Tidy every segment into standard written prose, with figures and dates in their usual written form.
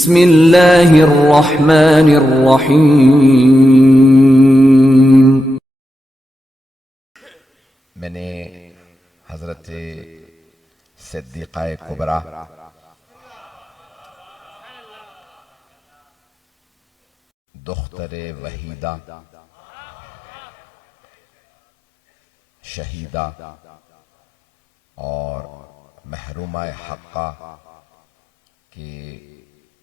बिस्मिल्लाहिर्रहमानिर्रहीम। मैंने हजरत सिद्दीक़ा कुबरा दुख्तरे वहीदा शहीदा और महरूमा हक्का के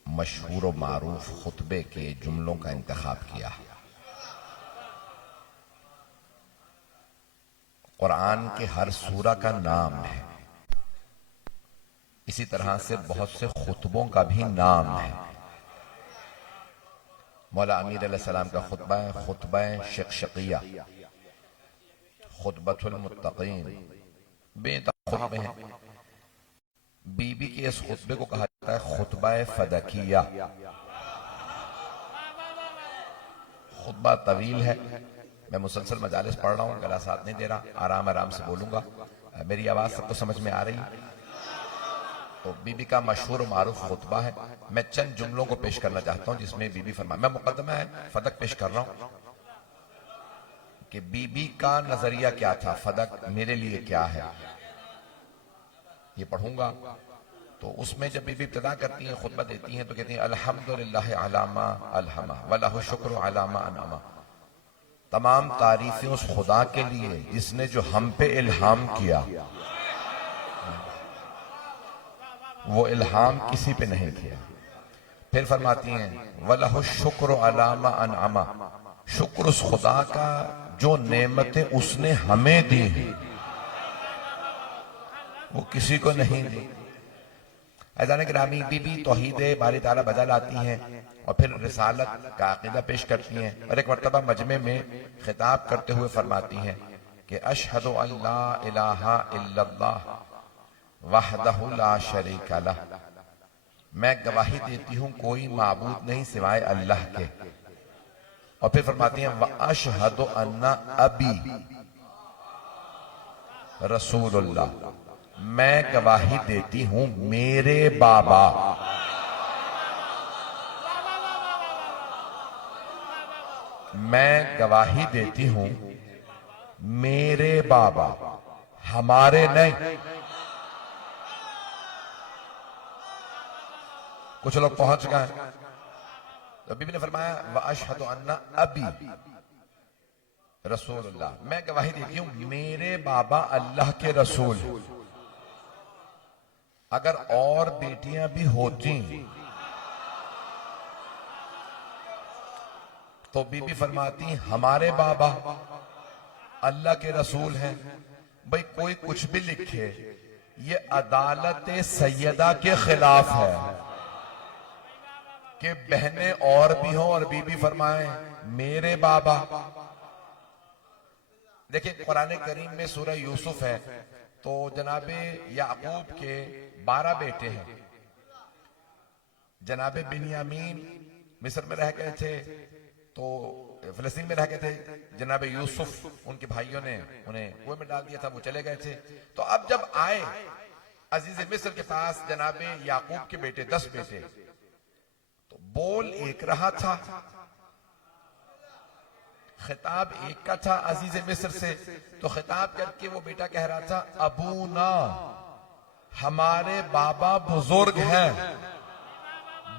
मशहूर व मारूफ खुतबे के जुमलों का इंतखाब किया। कुरान के हर सूरा का नाम है, इसी तरह से बहुत से खुतबों का भी नाम है। मौला अमीर अलैहिस्सलाम का खुतबा है खुतबा शिक़शिक़िया, खुतबतुल मुत्तक़ीन, बेतहाशा खुतबे हैं। बीबी के इस खुतबे को कहा जाता है खुतबा फदकिया। खुतबा तवील है, मैं मुसलसल मजालिस पढ़ रहा हूँ, गला साथ नहीं दे रहा, आराम आराम से बोलूंगा। मेरी आवाज सबको समझ में आ रही? तो बीबी का मशहूर मारूफ खुतबा है। मैं चंद जुमलों को पेश करना चाहता हूं जिसमें बीबी फरमाए, मैं मुकदमा है फदक पेश कर रहा हूं कि बीबी का नजरिया क्या था, फदक मेरे लिए क्या है, ये पढ़ूंगा। तो उसमें जब बीबी इब्तिदा करती हैं, खुतबा देती हैं, तो कहती हैं अल्हम्दुलिल्लाह अलामा अलहमा वलहु शुक्र अलामा अनमा। तमाम तारीफें उस खुदा के लिए जिसने जो हम पे इल्हाम किया, वो इल्हाम किसी पे नहीं किया। फिर फरमाती हैं वलहु शुक्र अलामा अनमा, शुक्र उस खुदा का जो नेमतें उसने हमें दी हैं वो किसी को नहीं दी। ऐज़ान गिरामी, बीबी तौहीद बारी ताला बजा लाती हैं और फिर रिसालत का अकीदा पेश करती हैं और एक मर्तबा मजमे में खिताब करते हुए फरमाती हैं कि अशहदु अल्ला इलाहा इल्लल्लाह वहदहु ला शरीका लह, मैं गवाही देती हूं कोई माबूद नहीं सिवाय अल्लाह के। और फिर फरमाती हैं व अशहदु अन्ना अबी रसूलुल्लाह, मैं गवाही देती हूं मेरे बाबा, मैं गवाही देती हूं मेरे बाबा, हमारे नहीं। कुछ लोग पहुंच गए। तो बीबी ने फरमाया व अशहदु अन्ना अबी रसूलुल्लाह, मैं गवाही देती हूं मेरे बाबा अल्लाह के रसूल। अगर और बेटियां भी होती तो बीबी फरमाती हमारे बाबा अल्लाह के रसूल हैं। भाई कोई कुछ भी लिखे, ये अदालत सैयदा के खिलाफ है कि बहनें और भी हों और बीबी फरमाए मेरे बाबा। देखिए कुरान करीम में सूरह यूसुफ है, तो जनाबे याकूब के 12 बेटे हैं। जनाबे बिन्यामीन मिस्र में रह गए थे, तो फिलिस्तीन में रह गए थे। जनाबे यूसुफ उनके भाइयों ने उन्हें कुएं में डाल दिया था, वो चले गए थे। तो अब जब आए अजीज मिस्र के पास जनाबे याकूब के बेटे 10 बेटे, तो बोल एक रहा था, खिताब एक का था अजीज मिस्र से। तो खिताब करके वो बेटा कह रहा था अबूना, हमारे बाबा बुजुर्ग हैं।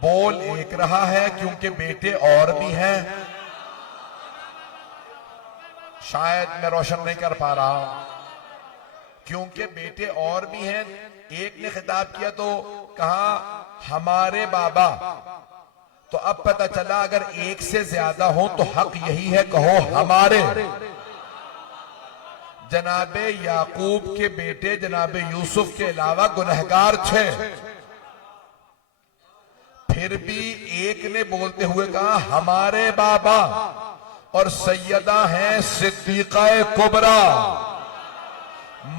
बोल एक रहा है क्योंकि बेटे और भी हैं। शायद मैं रोशन नहीं कर पा रहा हूं, क्योंकि बेटे और भी हैं। एक ने खिताब किया तो कहा हमारे बाबा, तो अब पता चला अगर एक से ज्यादा हो तो हक यही है कहो हमारे। जनाबे याकूब के बेटे जनाबे यूसुफ के अलावा गुनहगार थे, फिर भी एक ने बोलते हुए कहा हमारे बाबा, और सैयदा हैं सिद्दीक़ा कुबरा,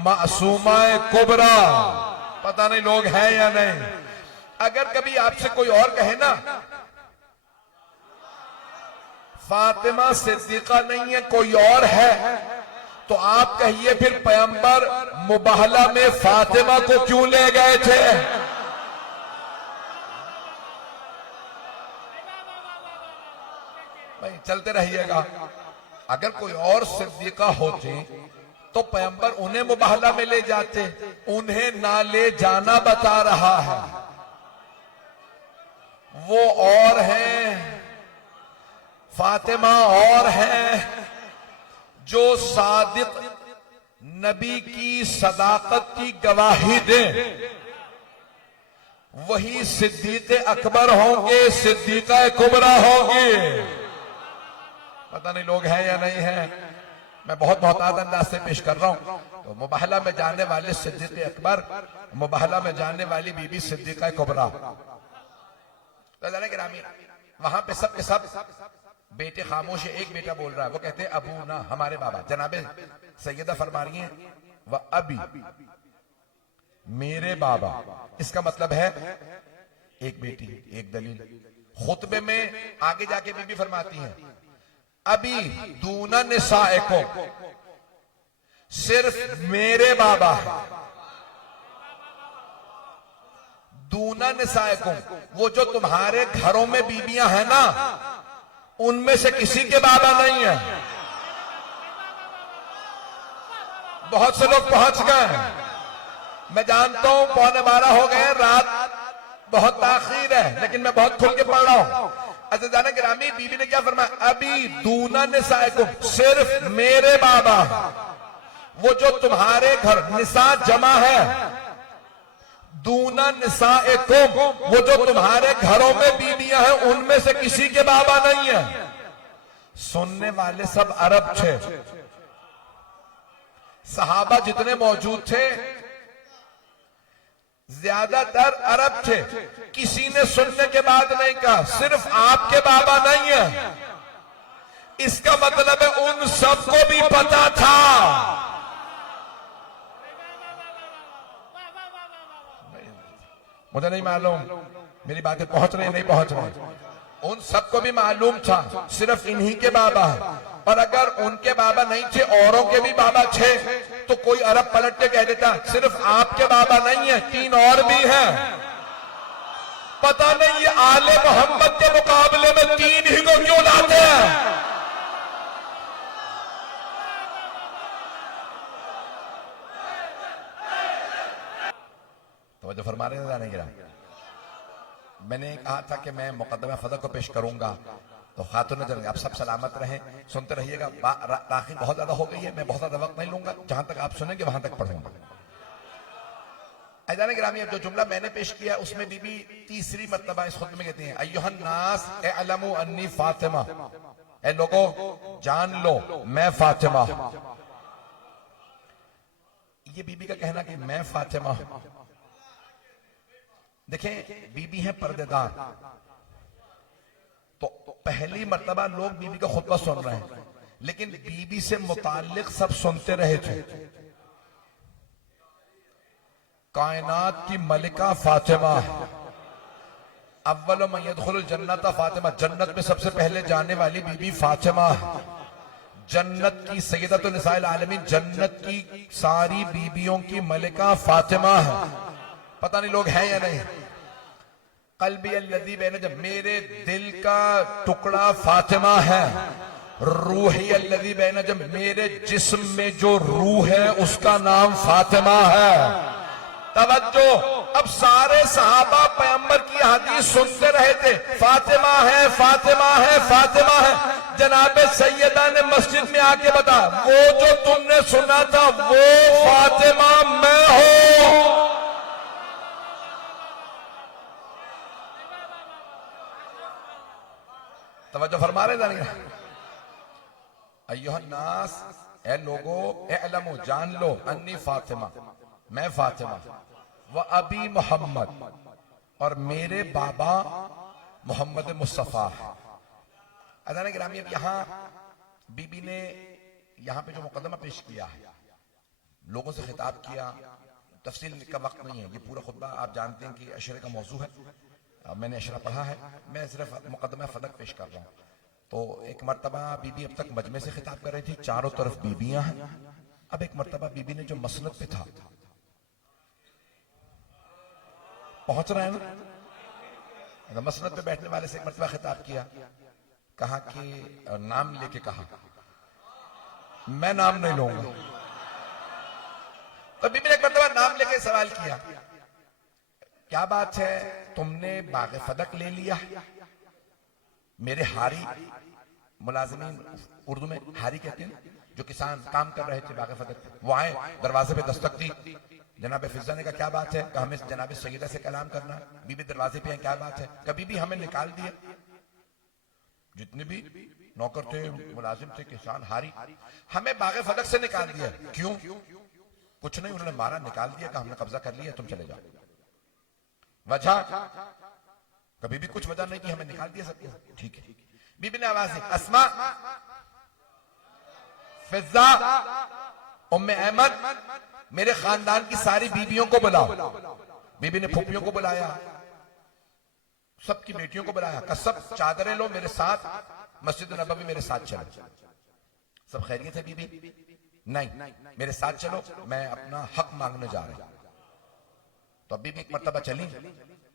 मासूमा कुबरा। पता नहीं लोग हैं या नहीं। अगर कभी आपसे कोई और कहे ना फातिमा सिद्दीक़ा नहीं है कोई और है, तो आप कहिए फिर पैगंबर मुबाहला में फातिमा को क्यों ले गए थे? भाई चलते रहिएगा। अगर कोई और सिद्दीका होते तो पैगंबर उन्हें मुबाहला में ले जाते, उन्हें ना ले जाना बता रहा है। वो और हैं, फातिमा और हैं, जो सादिक नबी की सदाकत की गवाही दें, वही सिद्दीक अकबर होंगे, सिद्दीका कुबरा होंगे। पता नहीं लोग हैं या नहीं हैं, मैं बहुत मोहतात अंदाज से पेश कर रहा हूं। तो मुबाहला में जाने वाले सिद्दीक अकबर, मुबाहला में जाने वाली बीबी सिद्दीका कुबरा। वहां पे सब के सब बेटे खामोश है। एक बेटा बोल रहा है, वो कहते हैं अबू ना, हमारे बाबा। जनाबे सैयदा फरमा रही हैं वह अभी, मेरे बाबा। इसका मतलब है एक बेटी एक दलील। खुतबे में आगे जाके बीबी फरमाती हैं अभी दूना निसाएको, सिर्फ मेरे बाबा है। दूना निसाएको, वो जो तुम्हारे घरों में बीबियां हैं ना, उनमें से किसी के बाबा नहीं है। बहुत से लोग पहुंच गए, मैं जानता हूं 11:15 हो गए, रात बहुत ताखीर है, लेकिन मैं बहुत खुल के पढ़ रहा हूं। अज़ीज़ान गिरामी, बीबी ने क्या फरमाया? अभी दूना निसाएकुम, सिर्फ मेरे बाबा। वो जो तुम्हारे घर निसा जमा है, दूना निसाएकुम, वो जो तुम्हारे घरों में बीबियां हैं, उनमें से किसी के बाबा नहीं है। सुनने वाले सब अरब थे, सहाबा जितने मौजूद थे ज्यादातर अरब थे। किसी ने सुनने के बाद नहीं कहा सिर्फ आपके बाबा नहीं है। इसका मतलब है उन सबको भी पता था। मुझे नहीं मालूम मेरी बातें पहुंच रही नहीं पहुंच रही। उन सबको भी मालूम था सिर्फ इन्हीं के बाबा है। और अगर उनके बाबा नहीं थे, औरों के भी बाबा थे, तो कोई अरब पलट के कह देता सिर्फ आपके बाबा नहीं है, 3 और भी हैं। पता नहीं ये आले मोहम्मद के मुकाबले में 3 ही को क्यों लाते हैं। तो जो फरमा रहे जाने गिरा, मैंने कहा था कि मैं मुकदमा फदा को पेश करूंगा, तो खातून नजर आप सब सलामत रहें, सुनते रहिएगा। ताखीर बहुत ज्यादा हो गई है, मैं बहुत ज्यादा वक्त नहीं लूंगा, जहां तक आप सुनेंगे वहां तक पढ़ूंगा। अज़ीज़ान गिरामी, अब जो जुमला मैंने पेश किया उसमें बीबी तीसरी मर्तबा इस खुतबे में कहती हैं अय्युहन नास अअलमु अन्नी फातिमा, ए लोगों जान लो मैं फातिमा। ये बीबी का कहना कि मैं फातिमा, देखें बीबी है पर्देदार, तो पहली मर्तबा लोग बीबी का खुतबा सुन रहे हैं, लेकिन बीबी से मुताल्लिक सब सुनते रहे थे। कायनात की मलिका फातिमा, अव्वल मन यदखुलुल जन्नत फातिमा, जन्नत में सबसे पहले जाने वाली बीबी फातिमा, जन्नत की सैयदतुन निसाइल आलमीन, जन्नत की सारी बीबियों की मलिका फातिमा है। पता नहीं लोग हैं या नहीं। कल्बी अल्लज़ी बैन जब, मेरे दिल का टुकड़ा फातिमा है। रूही अल्लज़ी बैन जब, मेरे जिस्म में जो रूह है उसका नाम फातिमा है। तवज्जो, अब सारे सहाबा पैगंबर की हदीस सुनते रहे थे, फातिमा है फातिमा है फातिमा है। जनाबे सैयदा ने मस्जिद में आके बता, वो जो तुमने सुना था वो फातिमा मैं हूं। तवज्जो फरमा रहे जानिए। अय्युहन नास, ए लोगो, ए अलमो जान लो, अन्नी फातिमा मैं फातिमा, व अबी मोहम्मद और मेरे बाबा मोहम्मद मुस्तफा। अज़ीज़ान गिरामी, अब यहां बीबी ने यहां पे जो मुकदमा पेश किया है, लोगों से खिताब किया, तफसील का वक्त नहीं है, ये पूरा खुतबा आप जानते हैं कि अशरे का मौजू है। मैंने अशरा पढ़ा है, मैं सिर्फ मुकदमा फदक पेश कर रहा हूं। तो एक मर्तबा बीबी अब तक मजमे से खिताब कर रही थी, चारों तरफ बीबियां हैं। अब एक मर्तबा बीबी ने जो मसनद पे था, पहुंच रहे हैं ना, मसनद पे बैठने वाले से एक मर्तबा खिताब किया। कहा कि नाम लेके कहा, मैं नाम नहीं लूंगा। तो बीबी ने एक मरतबा नाम लेके सवाल किया, क्या बात है, तुमने बाग फदक ले लिया? मेरे हारी, मुलाजिमीन उर्दू में हारी कहते हैं, जो किसान काम कर रहे थे बाग फदक, वो आए, दरवाजे पे दस्तक दी। जनाब फिजा ने कहा क्या बात है? कहा हमें जनाब सैयदा से कलाम करना। बीबी दरवाजे पे है, क्या बात है? कभी भी हमें निकाल दिया, जितने भी नौकर थे, मुलाजिम थे, किसान, हारी, हमें बाग फदक से निकाल दिया। क्यों? कुछ नहीं, उन्होंने मारा, निकाल दिया, कहा हमने कब्जा कर लिया, तुम चले जाओ। वजह? कभी भी कुछ वजह नहीं कि हमें निकाल दिया सबको। ठीक है। बीबी ने आवाज दी, अस्मा, फिजा, उम्मे अहमद, मेरे खानदान की सारी बीबियों को बुलाओ। बीबी ने फूफियों को बुलाया, सबकी बेटियों को बुलाया, कहा सब चादरें लो, मेरे साथ मस्जिद नबवी मेरे साथ चलो। सब खैरियत है बीबी? नहीं, मेरे साथ चलो, मैं अपना हक मांगने जा रहा हूं। तो बीबी एक मर्तबा चली,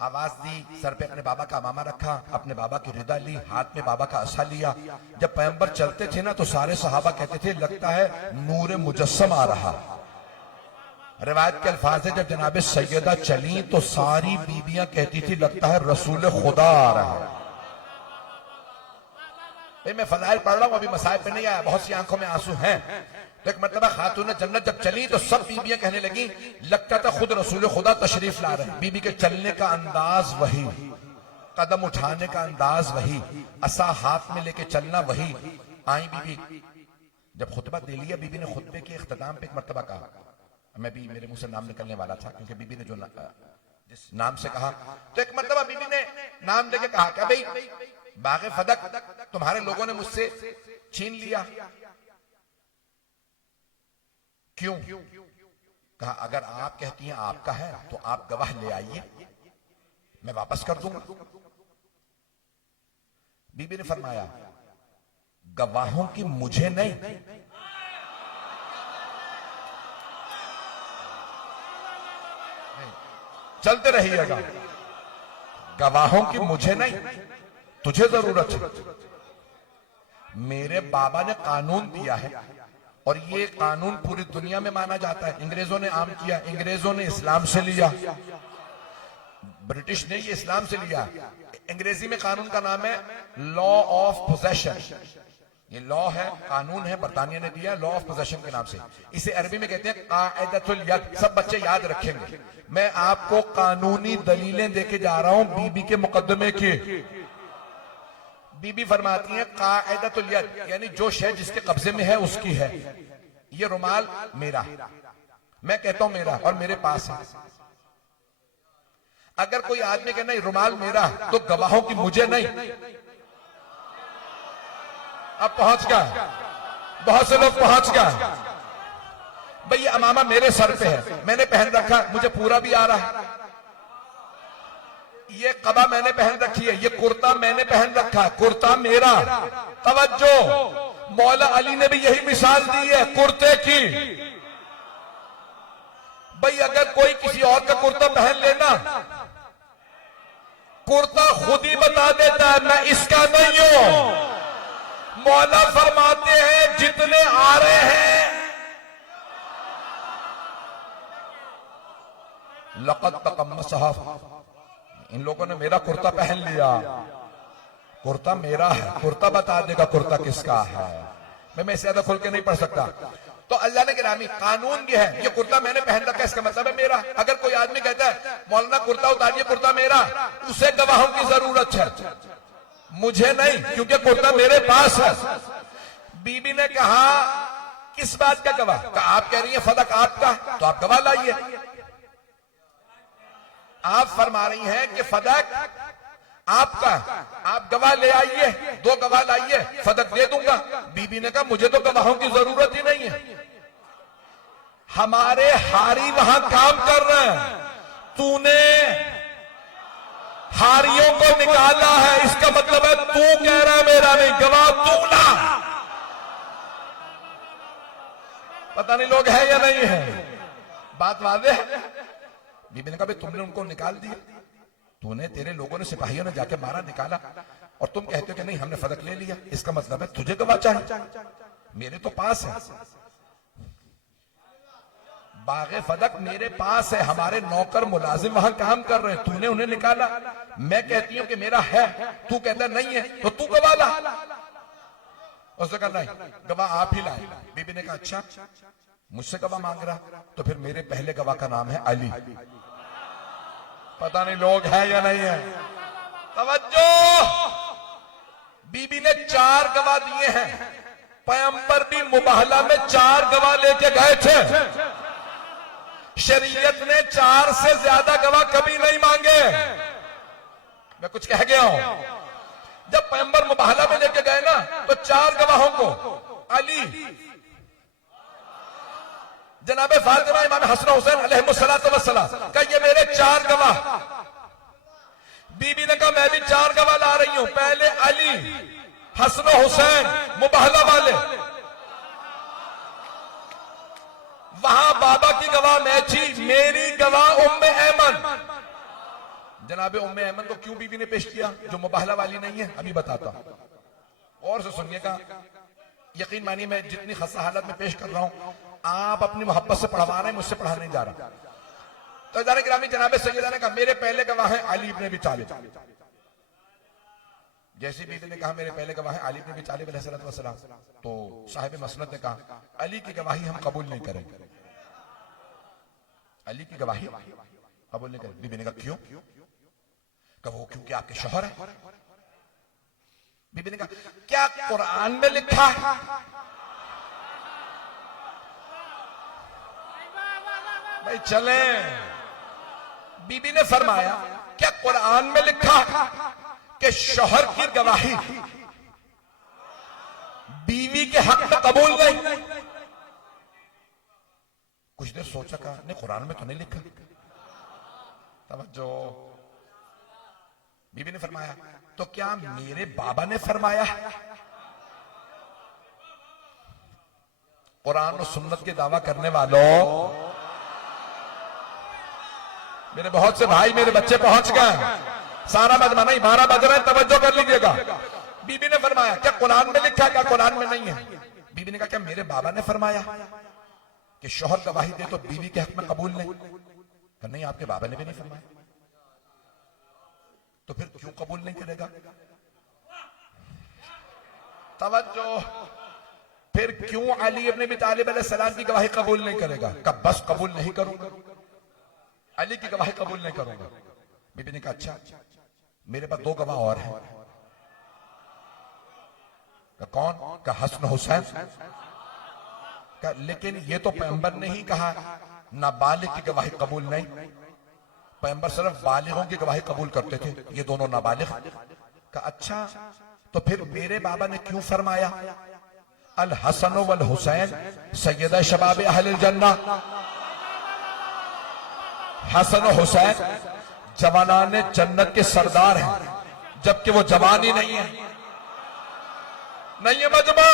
आवाज दी, सर पे अपने बाबा का अमामा रखा, अपने बाबा की रिदा ली, हाथ में बाबा का असा लिया। जब पैगंबर चलते थे ना तो सारे सहाबा कहते थे लगता है नूर मुजस्सम आ रहा। रिवायत के अल्फाज है, जब जनाब सैयदा चली तो सारी बीबियां कहती थी लगता है रसूल खुदा आ रहा है। मैं फजाइल पढ़ रहा हूं, अभी मसाइब पे नहीं आया, बहुत सी आंखों में आंसू हैं। तो एक मरतबा खातून जन्नत जब चली तो सब बीबियां कहने लगी लगता था खुद रसूल खुदा तशरीफ ला रहे हैं। बीबी के चलने का अंदाज वही, कदम उठाने का अंदाज वही, असा हाथ में लेके चलना वही। आई बीबी, जब खुतबा दे लिया, बीबी ने खुतबे के इख्तिताम पे एक मरतबा कहा, मैं भी मेरे मुंह से नाम निकलने वाला था क्योंकि बीबी ने जो जिस नाम से कहा, तो एक मरतबा बीबी ने नाम लेके कहा क्या भाई बाग फदक तुम्हारे लोगों ने मुझसे छीन लिया, क्यों? कहा अगर आप कहती हैं आपका है तो आप गवाह ले आइए, मैं वापस कर दूंगा। बीबी ने फरमाया गवाहों की मुझे नहीं, चलते रहिएगा, गवाहों की मुझे नहीं, तुझे जरूरत है। मेरे बाबा ने कानून दिया है और ये कानून पूरी दुनिया में माना जाता है। अंग्रेजों ने आम किया, अंग्रेजों ने इस्लाम से लिया, ब्रिटिश ने ये इस्लाम से लिया। अंग्रेजी में कानून का नाम है लॉ ऑफ पोजेशन। ये लॉ है, कानून है, बरतानिया ने दिया लॉ ऑफ पोजेशन के नाम से। इसे अरबी में कहते हैं कायदतुल यद। सब बच्चे याद रखेंगे। मैं आपको कानूनी दलीलें देके जा रहा हूं बीबी के मुकदमे की। बीबी फरमाती है कायदतुल यद, यानी जो शय जिसके कब्जे में है उसकी है। ये रुमाल मेरा, मैं कहता हूं मेरा और मेरे पास है। अगर कोई आदमी कहे नहीं रुमाल मेरा, तो गवाहों की मुझे नहीं। अब पहुंच गया, बहुत से लोग पहुंच गए। भाई ये अमामा मेरे सर पे है, मैंने पहन रखा, मुझे पूरा भी आ रहा है। ये कबा मैंने पहन रखी है, ये कुर्ता मैंने पहन रखा, कुर्ता मेरा। तवज्जो, मौला अली ने भी यही मिसाल दी है कुर्ते की। भाई अगर कोई किसी और का कुर्ता पहन लेना, कुर्ता खुद ही बता देता है मैं इसका नहीं हूं। मौला फरमाते हैं जितने आ रहे हैं लक़द तक़म्मसहा, इन लोगों ने मेरा कुर्ता पहन लिया, कुर्ता मेरा है, कुर्ता बता देगा कुर्ता किसका है। मैं इससे ज्यादा खुल के नहीं पढ़ सकता। तो अल्लाह ने गिरामी कानून ये है, ये कुर्ता मैंने पहन रखा है, इसका मतलब है मेरा। अगर कोई आदमी कहता है मौलाना कुर्ता उतारिए, कुर्ता मेरा, उसे गवाहों की जरूरत है, मुझे नहीं, क्योंकि कुर्ता मेरे पास है। बीबी ने कहा किस बात का गवाह? कहा आप कह रही है फदक आपका, तो आप गवाह लाइए। आप फरमा रही हैं कि फदक आपका, आप गवाह ले आइए, 2 गवाह लाइए, फदक दे दूंगा। बीबी ने कहा मुझे तो गवाहों की जरूरत ही नहीं है, हमारे हारी वहां काम कर रहे हैं, तूने हारियों को निकाला है, इसका मतलब है तू कह रहा है मेरा नहीं, गवाह तू ना। पता नहीं लोग है या नहीं है, बात वादे है। बीबी ने कहा तुमने उनको निकाल दिया, तूने, तेरे लोगों ने, सिपाहियों ने जाके मारा, निकाला, और तुम कहते हो कि नहीं हमने फदक ले लिया, इसका मतलब है तुझे गवाह चाहिए, मेरे तो पास है, बागे फदक मेरे पास है, हमारे नौकर मुलाजिम वहां काम कर रहे हैं, तूने उन्हें निकाला, मैं कहती हूं कि मेरा है, तू कहता नहीं है, तो तू गवाह ला। उसने कहा नहीं, गवाह आप ही लाए। बीबी ने कहा अच्छा, मुझसे गवाह मांग रहा, तो फिर मेरे पहले गवाह का नाम है अली। पता नहीं लोग हैं या नहीं है। तवज्जो, बीबी ने 4 गवाह दिए हैं, पैगंबर भी मुबाहला में 4 गवाह लेके गए थे। शरीयत ने 4 से ज्यादा गवाह कभी नहीं मांगे। मैं कुछ कह गया हूं? जब पैगंबर मुबाहला में लेके गए ना, तो 4 गवाहों को अली, जनाबे फातिमा, इमाम हसन हुसैन अलैहिस्सलातु वस्सलाम का ये मेरे 4 गवाह। बीबी ने कहा मैं भी 4 गवाह ला रही हूं, पहले अली, हसन हुसैन मुबाहला वाले, वहां बाबा की गवाह मैं थी, मेरी गवाह उम्मे ऐमन। जनाबे उम्मे ऐमन को क्यों बीबी ने पेश किया जो मुबाहला वाली नहीं है, अभी बताता हूं, और से सुनिएगा। यकीन मानिए मैं जितनी खस्ता हालत में पेश कर रहा हूं, आप अपनी मोहब्बत से पढ़वा रहे हैं, मुझसे पढ़ा नहीं जा रहा। तो इदारे गिरामी, जनाबे सैयदा ने कहा मेरे पहले गवाह है अली इब्न अबी तालिब। जैसी बीबी ने कहा मेरे पहले गवाह है अली इब्न अबी तालिब अलैहिस्सलाम, तो साहिब मसनद ने कहा अली की गवाही हम कबूल नहीं करेंगे, अली की गवाही कबूल नहीं करेंगे। बीबी ने कहा क्यों? कहा वो क्योंकि आपके शौहर है। बीबी ने कहा क्या कुरान में लिखा है? भाई चले। बीबी ने फरमाया क्या कुरान में लिखा कि शौहर की गवाही बीवी के हक में कबूल नहीं? कुछ देर सोचा, कहा नहीं कुरान में तो नहीं लिखा। तवज्जो, बीबी ने फरमाया तो क्या मेरे बाबा ने फरमाया? कुरान और सुन्नत के दावा करने वालों, मेरे बहुत से भाई, मेरे बच्चे पहुंच गए, सारा बजना नहीं, 12 बज रहे हैं, तवज्जो कर लीजिएगा। बीबी ने फरमाया क्या कुरान में लिखा? क्या कुरान में नहीं है? बीबी ने कहा क्या मेरे बाबा ने फरमाया कि शौहर गवाही दे तो बीवी के हक में कबूल नहीं? कहा नहीं, आपके बाबा ने भी नहीं फरमाया। तो फिर क्यों कबूल नहीं करेगा? तवज्जो, फिर क्यों अली इब्न अबी तालिब अलैहिस्सलाम की गवाही कबूल नहीं करेगा? कब बस कबूल नहीं करूंगा, अली की गवाही कबूल नहीं करूंगा। बीबी ने कहा अच्छा, मेरे पास 2 गवाह और हैं। कौन? का हसन हुसैन। का लेकिन ये तो पैगंबर ने ही कहा नाबालिग की गवाही कबूल नहीं, पैगंबर सिर्फ बालिगों की गवाही कबूल करते थे, ये दोनों नाबालिग। का अच्छा, तो फिर मेरे बाबा ने क्यों फरमाया अल हसन वल हुसैन सैयदा शबाब अहलिल जन्ना? हसन हुसैन जवानाने जन्नत के सरदार हैं, जबकि वो जवान ही नहीं है। नहीं है मजमा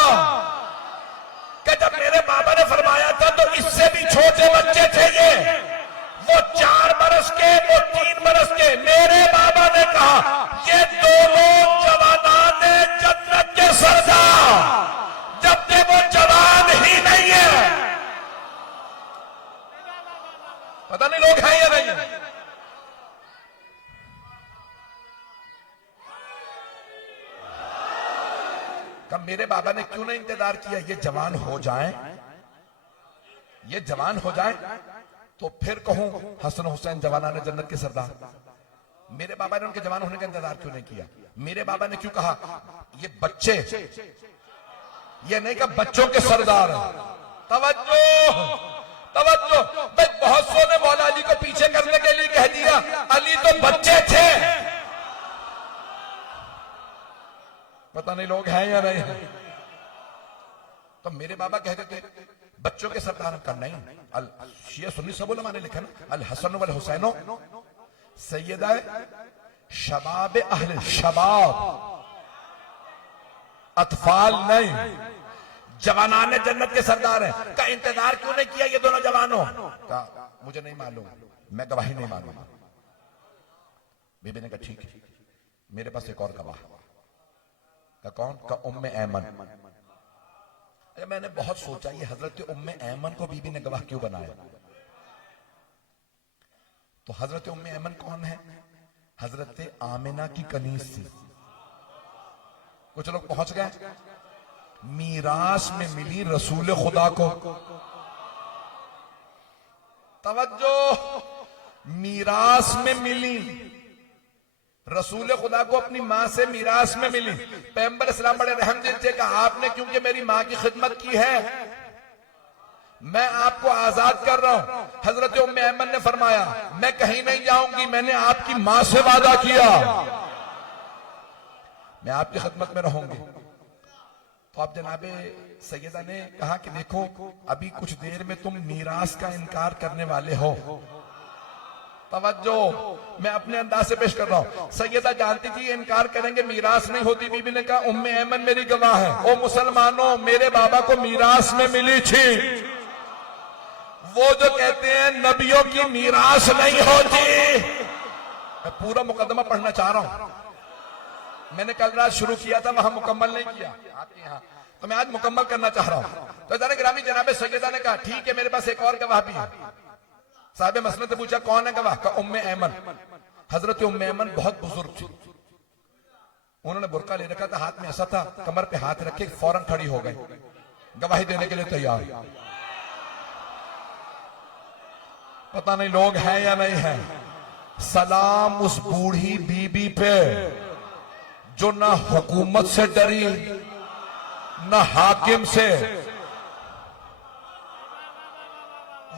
कि जब मेरे बाबा ने फरमाया था तो इससे भी छोटे बच्चे थे ये, वो 4 बरस के, वो 3 बरस के। मेरे बाबा ने कहा ये दोनों जवानाने जन्नत के सरदार, जबकि वो जवान ही नहीं है। पता नहीं लोग हैं या नहीं है। कब मेरे बाबा ने क्यों नहीं इंतजार किया ये जवान हो जाए, ये जवान हो जाए तो फिर कहूं हसन हुसैन जवानाने जन्नत के सरदार? मेरे बाबा ने उनके जवान होने का इंतजार क्यों नहीं किया? मेरे बाबा ने क्यों कहा ये बच्चे, ये नहीं कहा बच्चों के सरदार? तवज्जो, तवज्जो। भाई बहुत सौ ने मौला अली को पीछे करने के लिए कह दिया अली तो बच्चे थे। पता नहीं लोग हैं या नहीं है। तो मेरे बाबा कहते थे बच्चों के सरदार का नहीं, अल शिया सुन्नी सब उलमा ने लिखा ना अल हसन वल हुसैनो सैयदा शबाब अहल शबाब, अतफाल नहीं, जवानाने जन्नत के सरदार हैं। का इंतजार क्यों नहीं किया ये दोनों जवानों का? मुझे नहीं मालूम, मैं गवाही नहीं मानूंगा। बीबी ने कहा ठीक है, मेरे पास एक और गवाह। का कौन? का उम्मे ऐमन। अरे मैंने बहुत सोचा ये हजरत उम्मे ऐमन को बीबी ने गवाह क्यों बनाया? तो हजरत उम्मे ऐमन कौन है? हजरत आमिना की कनीज थी। कुछ लोग पहुंच गए, मीरास में मिली रसूल खुदा को। तवज्जो, मीरास में मिली रसूल खुदा को, अपनी मां से मीरास में मिली। पैगंबर इस्लाम बड़े रहमदिल थे, कहा आपने क्योंकि मेरी मां की खिदमत की है मैं आपको आजाद कर रहा हूं। हजरत उम्मे ऐमन ने फरमाया मैं कहीं नहीं जाऊंगी, मैंने आपकी मां से वादा किया मैं आपकी खिदमत में रहूंगी। तो आप जनाबे सैयदा ने कहा कि देखो अभी कुछ देर में तुम मीरास का इनकार करने वाले हो। तवज्जो, मैं अपने अंदाज से पेश कर रहा हूं। सैयदा जानती थी ये इनकार करेंगे, मीरास नहीं होती। बीबी ने कहा उम्मे ऐमन मेरी गवाह है, ओ मुसलमानों मेरे बाबा को मीरास में मिली थी। वो जो कहते हैं नबियों की मीरास नहीं होती। मैं पूरा मुकदमा पढ़ना चाह रहा हूं। मैंने कल रात शुरू किया था, वहां मुकम्मल नहीं किया आपके यहां, तो मैं आज मुकम्मल करना चाह रहा हूं। तो जाने गिरामी जनाबे सैयदा ने कहा ठीक है मेरे पास एक और गवाह भी है। साहब मसलन से पूछा कौन है गवाह? का उम्मे ऐमन। हजरत उम्मे ऐमन बहुत बुजुर्ग थी, उन्होंने बुरका ले रखा था, हाथ में ऐसा था, कमर पे हाथ रखे फौरन खड़ी हो गई, गवाही देने के लिए तैयार। पता नहीं लोग हैं या नहीं है। सलाम उस बूढ़ी बीबी पे जो ना हुकूमत से डरी ना हाकिम से।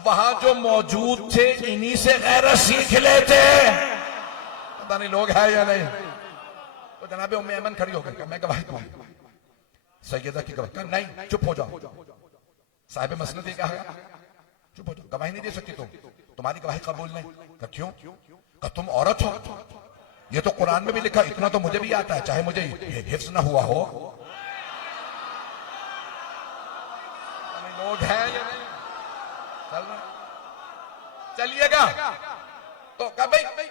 वहां जो मौजूद थे इन्हीं से गैरत सीख लेते। पता नहीं लोग हैं या नहीं। तो जनाबे उम्मे ऐमन खड़ी हो गई, मैं गवाही दूंगी। सैयदा की गवाही, नहीं चुप हो जाओ। साहिब मसनद ने कहा चुप हो जाओ, गवाही नहीं दे सकती तुम, तुम्हारी गवाही कबूल नहीं। कहा क्यों? कहा तुम औरत हो, ये तो कुरान में भी लिखा, इतना तो मुझे भी आता है चाहे मुझे हिफ्ज ना हुआ हो। लोग हैं या नहीं? चलिएगा। तो कहा भाई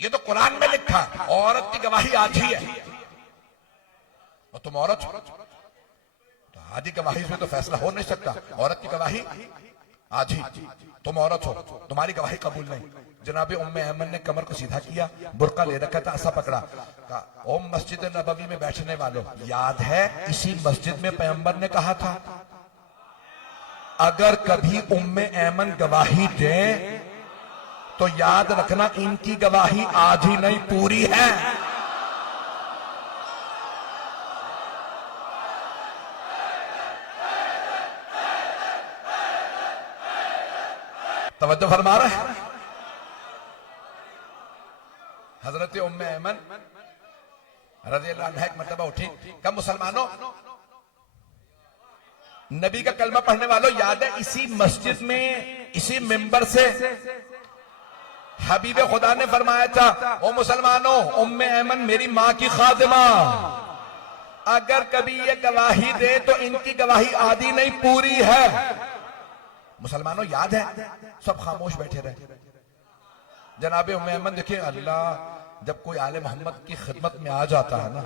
ये तो कुरान में लिखा, औरत की गवाही आज ही है और तुम औरत हो, तो आधी गवाही में तो फैसला हो नहीं सकता। औरत की गवाही आज ही, तुम औरत हो, तुम्हारी गवाही कबूल नहीं। जनाबे उम्मे ऐमन ने कमर को सीधा किया, बुर्का ले रखा था, ऐसा पकड़ा, कहा ओ मस्जिद नबवी में बैठने वालों, याद है इसी मस्जिद में पैगंबर ने कहा था अगर कभी उम्मे ऐमन गवाही दे तो याद रखना इनकी गवाही आज ही नहीं पूरी है। तवज्जो फरमा रहे हैं। हजरत उम्मे ऐमन रज़ियल्लाहु अन्हा एक मर्तबा उठी, कब मुसलमानों नबी का कलमा पढ़ने वालों, याद है इसी मस्जिद में इसी मिंबर से हबीब खुदा ने फरमाया था ओ मुसलमानों उम्मे ऐमन मेरी मां की खादिमा, अगर कभी ये गवाही दे तो इनकी गवाही आधी नहीं पूरी है। मुसलमानों याद है? सब खामोश बैठे रहे। जनाबे उम्मे ऐमन देखिए, अल्लाह जब कोई आले मोहम्मद की खिदमत में आ जाता है ना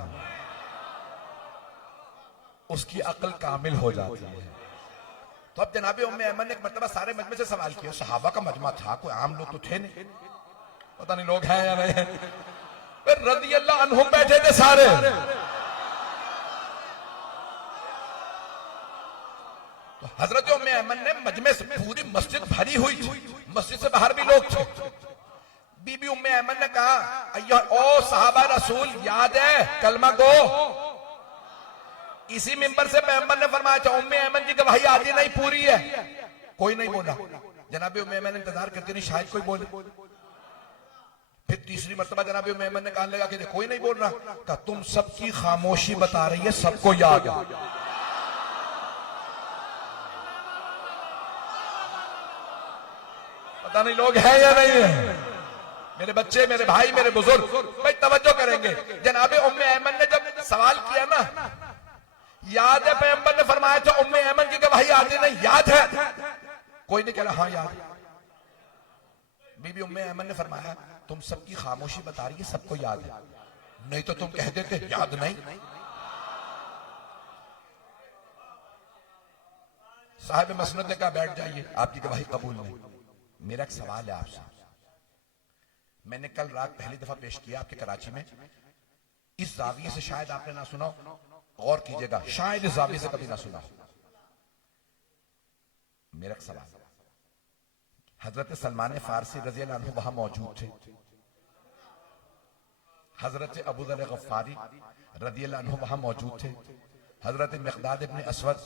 उसकी अक्ल कामिल हो जाती है। तो अब जनाबे उम्मे ऐमन ने एक मर्तबा सारे मजमे से सवाल किया, सहाबा का मजमा था, कोई आम लोग तो थे नहीं, पता नहीं लोग हैं या नहीं है। फिर रज़ियल्लाहु अन्हुम बैठे थे सारे। तो हजरत उम्मे ऐमन ने मजमे से, पूरी मस्जिद भरी हुई थी, मस्जिद से बाहर भी लोग थे। बीबी उम्मे ऐमन ने कहा अय्या ओ सहाबा रसूल, याद है कलमा गो इसी मिंबर से पैगंबर ने फरमाया था उम्मे ऐमन की गवाही आधी नहीं पूरी है। कोई नहीं बोला। जनाबे उम्मे ऐमन इंतजार करते नहीं शायद कोई बोले। फिर तीसरी मर्तबा जनाबे उम्मे ऐमन ने कहने लगा कि कोई नहीं बोल रहा। कहा तुम सबकी खामोशी बता रही है, सबको याद है। पता नहीं लोग हैं या नहीं है। मेरे बच्चे, मेरे भाई, मेरे बुजुर्ग भाई तवज्जो करेंगे। जनाबे उम्मे ऐमन ने जब सवाल किया ना, याद है पैगंबर ने फरमाया था उम्मे ऐमन की गवाही आधी नहीं, याद है? कोई नहीं कह रहा हाँ याद। बीबी उम्मे ऐमन ने फरमाया तुम सबकी खामोशी बता रही है, सबको याद है, नहीं तो तुम कह देते याद नहीं। साहिब मसनद ने कहा बैठ जाइए, आपकी गवाही कबूल नहीं। मेरा एक सवाल है आपसे, मैंने कल रात पहली दफा पेश किया आपके कराची में, इस जाविये से शायद आपने ना सुना, गौर कीजिएगा, शायद इस जाविये से कभी ना सुना। मेरा एक सवाल, हजरत सलमान फारसी रजी अल्लाह अन्हु वहां मौजूद थे, हजरत अबू ज़र गफ्फारी रजी अल्लाह अन्हु वहां मौजूद थे, हजरत मिक़दाद इब्न अस्वद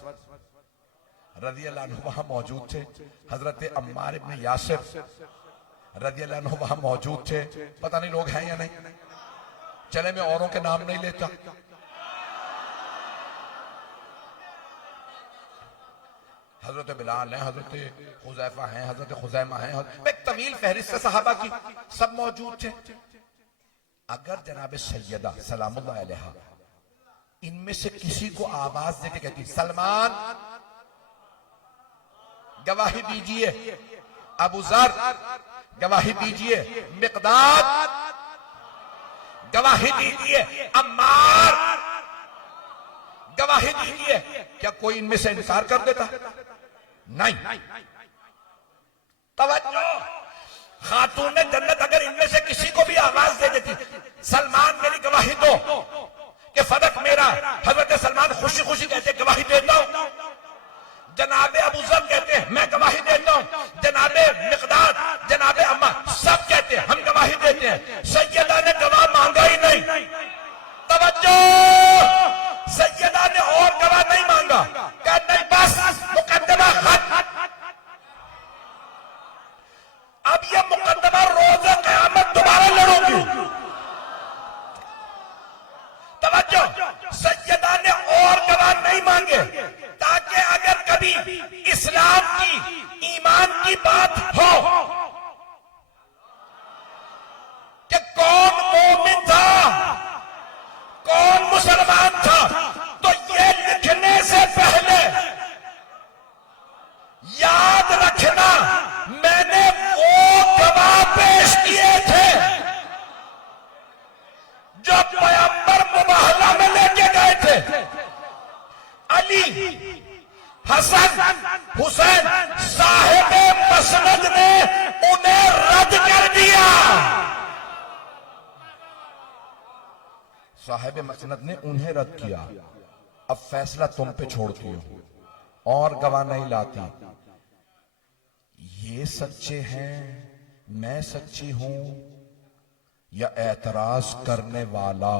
रजी अल्लाह अन्हु वहां मौजूद थे, हजरत अम्मार इब्न यासिर रजी अल्लाह अन्हु वहां मौजूद थे। पता नहीं लोग हैं या नहीं, चले मैं औरों के नाम नहीं लेता। हजरत बिलाल हैं, हजरत हुज़ैफा हैं, हजरत खुज़ैमा हैं, एक तवील फहरिस्त है सहाबा की, सब मौजूद थे। अगर जनाब सैयदा सलामुल्लाह अलैहा इनमें से किसी को आवाज देके कहती सलमान गवाही दीजिए, अबू ज़र गवाही दीजिए, मिक़दाद गवाही दीजिए, अम्मार गवाही दीजिए, क्या कोई इनमें से इनकार कर देता? नहीं। तवज्जो, खातून जन्नत अगर इनमें से किसी को भी आवाज दे देती सलमान मेरी गवाही दो कि फदक मेरा, हजरत सलमान खुशी खुशी कहते गवाही देता हूं, जनाबे अबू ज़र कहते हैं मैं गवाही देता हूं, जनाबे मिक़दाद, जनाबे अम्मा सब कहते हैं हम गवाही देते हैं। सैयदा ने गवाह मांगा ही नहीं। तवज्जो, सैयदा ने और गवाह नहीं मांगा, कहा नहीं बस मुकद्दमा खत्म। अब ये मुकद्दमा रोज़े क़यामत दोबारा लड़ोगी। तवज्जो, सैयदा ने और गवाह नहीं मांगे ताकि अगर कभी इस्लाम की, ईमान की बात हो कि कौन मोमिन था, कौन मुसलमान था, तो ये लिखने से पहले याद रखना मैंने वो गवाह पेश किए थे जो पैगंबर मुबाहला में लेके गए थे। अली, हसन, हुसैन साहिबे मसनद ने उन्हें रद्द कर दिया। साहिबे मसनद ने उन्हें रद्द किया। अब फैसला तुम पे छोड़ती हूं, और गवाह नहीं लाती। ये सच्चे हैं, मैं सच्ची हूं, या एतराज करने वाला